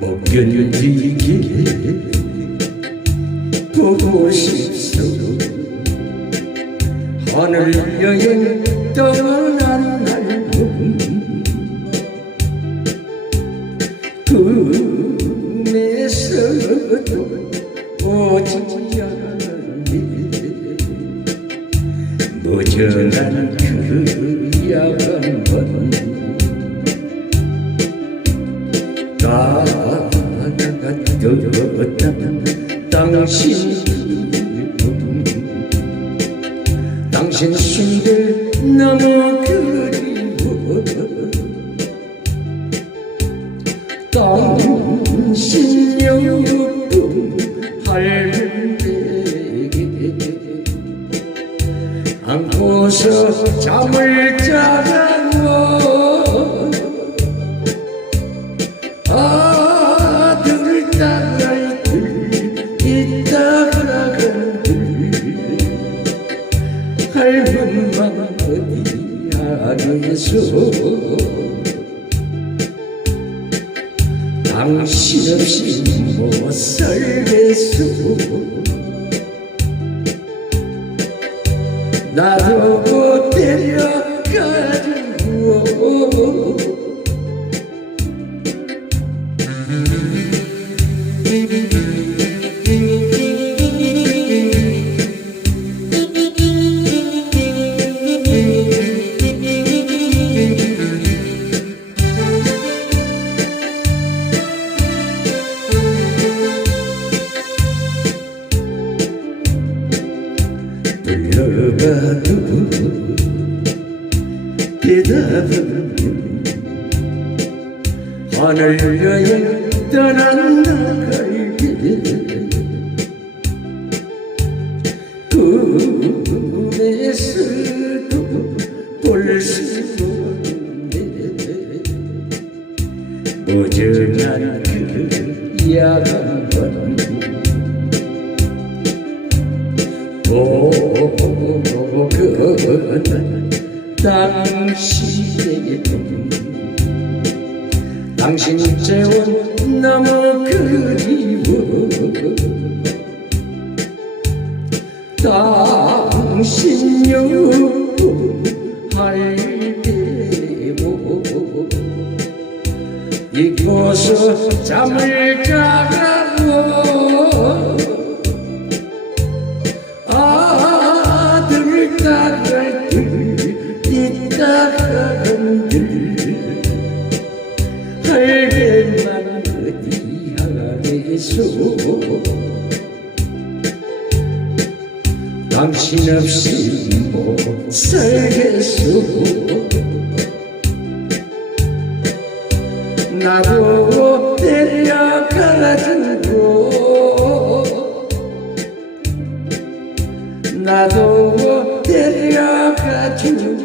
못 견디게 보고 싶소 하늘 여행 떠난 날은 꿈에서도 그 야간번 가득었다 당신 당신 숨들 너무 그리워 당신 닮은 내게 안고서 잠을 자라고 할멈만 어디 하겠소 당신 없이 못 살겠소. 나도 못 데려가지고 불러 가도 대답은 하늘 여행 떠난 나갈게 꿈에서도 볼수 없네 무정한 그 야간번 보건 당신에게 당신 재원 너무 그리워. 당신 영웅 할배고 이곳서 잠을 자 당신 없이 못 살겠소. 나도 데려가지고. 나도 데려가주고